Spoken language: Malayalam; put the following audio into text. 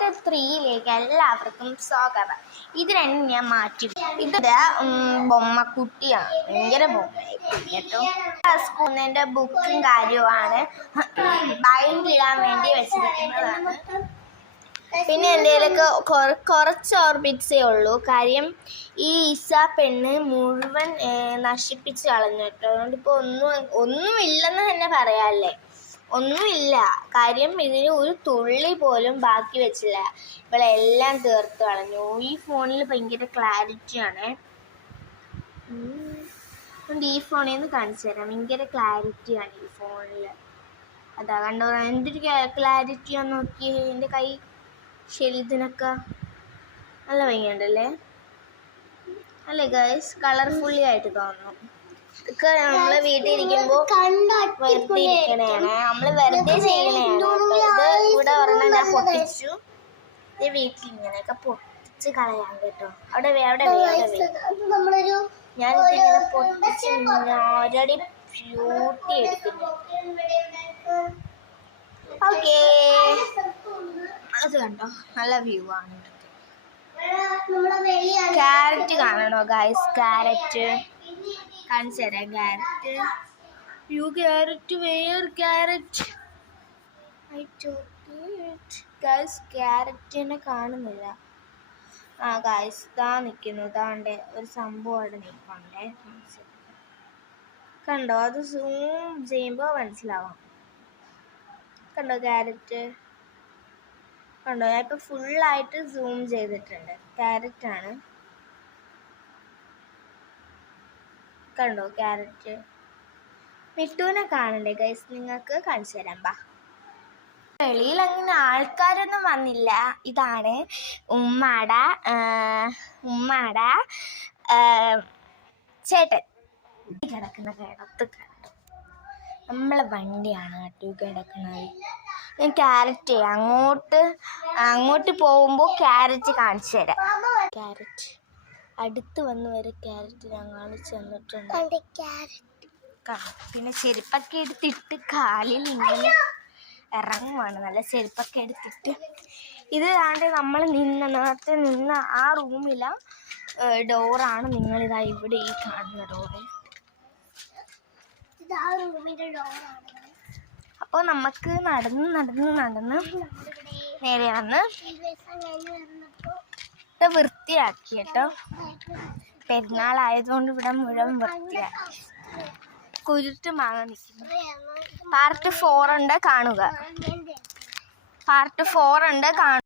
പാർട്ട് 3യിലേക്ക് എല്ലാവർക്കും സ്വാഗതം. ഇത് രണ്ടും ഞാൻ മാറ്റി. ഇത് ബൊമ്മക്കുട്ടിയാണ്, ഭയങ്കര ബൊമ്മയായി കേട്ടോ. സ്കൂളിൻ്റെ ബുക്കും കാര്യവുമാണ് ബൈൻഡിടാൻ വേണ്ടി വെച്ചിരിക്കുന്നതാണ്. പിന്നെ എന്തെങ്കിലുമൊക്കെ കുറച്ച് ഓർബിറ്റ്സേ ഉള്ളൂ. കാര്യം ഈ ഈസ പെണ്ണ് മുഴുവൻ നശിപ്പിച്ച് കളഞ്ഞു കേട്ടോ. അതുകൊണ്ടിപ്പോൾ ഒന്നുമില്ലെന്ന് തന്നെ പറയാമല്ലേ, ഒന്നുമില്ല. കാര്യം ഇതിന് ഒരു തുള്ളി പോലും ബാക്കി വെച്ചില്ല. ഇവളെല്ലാം തീർത്ത് കളഞ്ഞു. ഈ ഫോണിൽ ഭയങ്കര ക്ലാരിറ്റിയാണ്. അതുകൊണ്ട് ഈ ഫോണിൽ നിന്ന് കാണിച്ചു തരാം. ഭയങ്കര ക്ലാരിറ്റിയാണ് ഈ ഫോണിൽ. അതാ കണ്ടോ, എന്തൊരു ക്ലാരിറ്റിയാന്ന് നോക്കിയേ. എൻ്റെ കൈ ഷെൽഡിനൊക്കെ നല്ല ഭംഗിയുണ്ടല്ലേ, അല്ലേ ഗൈസ്? കളർഫുള്ളി ആയിട്ട് തോന്നുന്നു. ഇതൊക്കെ നമ്മള് വീട്ടിൽ ഇരിക്കുമ്പോൾ വെറുതെ ഇരിക്കണേണ്, നമ്മള് വെറുതെ ചെയ്യണേണ്. ഇത് ഇവിടെ ഒരെണ്ണം ഞാൻ പൊട്ടിച്ചു. ഇത് വീട്ടിൽ ഇങ്ങനെയൊക്കെ പൊട്ടിച്ച് കളയാം കേട്ടോ. അവിടെ ഞാൻ ഇതിങ്ങനെ പൊട്ടിച്ച് ഓൾറെഡി ബ്യൂട്ടി എടുക്കുന്നു. ഓക്കേ, അത് കണ്ടോ, നല്ല വ്യൂ ആണ്. ക്യാരറ്റ് കാണണോ ഗൈസ്? ക്യാരറ്റ് കാണിച്ചു തരാം. ക്യാരറ്റ് ഗൈസ്, ക്യാരറ്റിനെ കാണുന്നില്ല. ഗൈസ് ഇതാ നിൽക്കുന്നു. ഇതാണ്ട് ഒരു സംഭവം അവിടെ നിൽക്കണ്ടേ, കണ്ടോ? അത് സൂം ചെയ്യുമ്പോൾ മനസ്സിലാവാം. കണ്ടോ ക്യാരറ്റ്? കണ്ടോ, ഞാൻ ഇപ്പോൾ ഫുള്ളായിട്ട് സൂം ചെയ്തിട്ടുണ്ട്. ക്യാരറ്റാണ്, കണ്ടോ ക്യാരറ്റ്? മിട്ടുവിനെ കാണണ്ടേ ഗൈസ്? നിങ്ങൾക്ക് കാണിച്ചു തരാം. വെളിയിൽ അങ്ങനെ ആൾക്കാരൊന്നും വന്നില്ല. ഇതാണ് ഉമ്മാട ചേട്ടൻ കിടക്കുന്ന കിടത്ത് കണ്ടു. നമ്മളെ വണ്ടിയാണ് കേട്ടോ കിടക്കുന്നത്. ഞാൻ ക്യാരറ്റ് അങ്ങോട്ട് പോകുമ്പോൾ ക്യാരറ്റ് കാണിച്ചു തരാം. ക്യാരറ്റ് അടുത്ത് വന്ന് വരെ ക്യാരറ്റ് ഞാൻ കാണിച്ചു തന്നിട്ടുണ്ട്. പിന്നെ ചെരുപ്പൊക്കെ എടുത്തിട്ട് കാലിൽ ഇങ്ങനെ ഇറങ്ങുവാണ്. നല്ല ചെരുപ്പൊക്കെ എടുത്തിട്ട്. ഇത് താണ്ട് നമ്മൾ നേരത്തെ നിന്ന ആ റൂമിലെ ഡോറാണ്. നിങ്ങളിതാ ഇവിടെ ഈ കാണുന്ന ഡോറ്. അപ്പോൾ നമുക്ക് നടന്ന് നേരെ വന്ന് വൃത്തിയാക്കി കേട്ടോ. പെരുന്നാളായതുകൊണ്ട് ഇവിടെ മുഴുവൻ വൃത്തിയാക്കി. കുരുട്ട് മാങ്ങ നിൽക്കുന്നു. പാർട്ട് 4 ഉണ്ട്, കാണുക. പാർട്ട് 4 ഉണ്ട്, കാണുക.